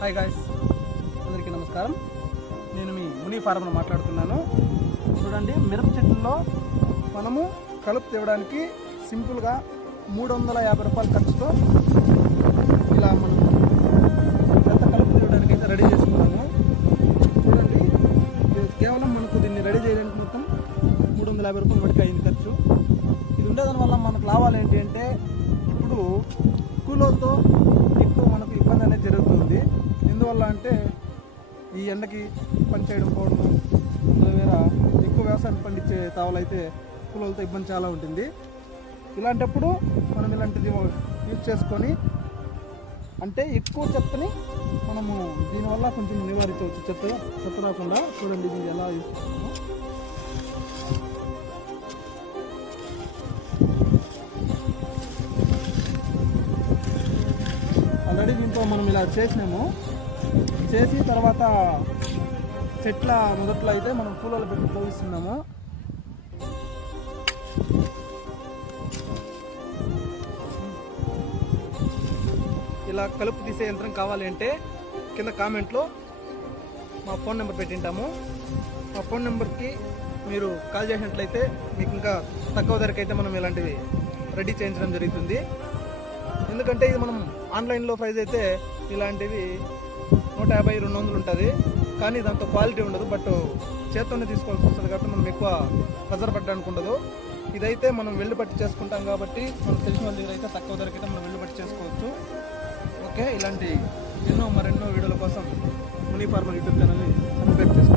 Hi guys, అందరికీ నమస్కారం. నేను మీ ముని ఫార్మర్ మాట్లాడుతున్నాను. చూడండి, మిరప చెట్లలో మనము కలుపు తేవడానికి సింపుల్గా 350 రూపాయల ఖర్చుతో ఇలా మనం ఎంత కలుపు తేవడానికి అయితే రెడీ చేసుకున్నాము. చూడండి, కేవలం మనకు దీన్ని రెడీ చేయడానికి మొత్తం 350 రూపాయలు మటుకు అయింది ఖర్చు. ఇది ఉండేదాని వల్ల మనకు లాభాలు ఏంటి అంటే, ఇప్పుడు కూలోలతో ఎక్కువ మనకు ఇబ్బంది అనేది జరుగుతుంది. ఎందువల్ల అంటే ఈ ఎండకి పని చేయడం పోవడం, వేరే ఎక్కువ వ్యవసాయం పండించే తావలైతే కూలోలతో ఇబ్బంది చాలా ఉంటుంది. ఇలాంటప్పుడు మనం ఇలాంటిది యూజ్ చేసుకొని అంటే ఎక్కువ చెత్తని మనము దీనివల్ల కొంచెం నివారించవచ్చు. చెత్త రాకుండా. చూడండి ఇది ఎలా యూజ్ చేస్తామో. ఆల్రెడీ దీంతో మనం ఇలా చేసినాము. చేసి తర్వాత చెట్ల మొదట్లో అయితే మనం కూలలు పెట్టి పోయిస్తున్నాము. ఇలా కలుపు తీసే యంత్రం కావాలి అంటే కింద కామెంట్లో మా ఫోన్ నెంబర్ పెట్టింటాము. మా ఫోన్ నెంబర్కి మీరు కాల్ చేసినట్లయితే మీకు ఇంకా తక్కువ ధరకైతే అయితే మనం ఇలాంటివి రెడీ చేయించడం జరుగుతుంది. ఎందుకంటే ఇది మనం ఆన్లైన్లో ప్రైస్ అయితే ఇలాంటివి 150-200 ఉంటుంది, కానీ దాంతో క్వాలిటీ ఉండదు. బట్ చేత్తోనే తీసుకోవాల్సి వస్తుంది కాబట్టి మనం ఎక్కువ ప్రెజర్ పట్టడానికి ఉండదు. ఇదైతే మనం వెళ్ళి పట్టి చేసుకుంటాం కాబట్టి మనం తెలిసిన వాళ్ళ దగ్గర అయితే తక్కువ ధరకైతే మనం వెళ్ళి పట్టి చేసుకోవచ్చు. ఓకే, ఇలాంటి మరెన్నో వీడియోల కోసం ముని ఫార్మర్ యూట్యూబ్ ఛానల్ని సబ్స్క్రైబ్ చేసుకోండి.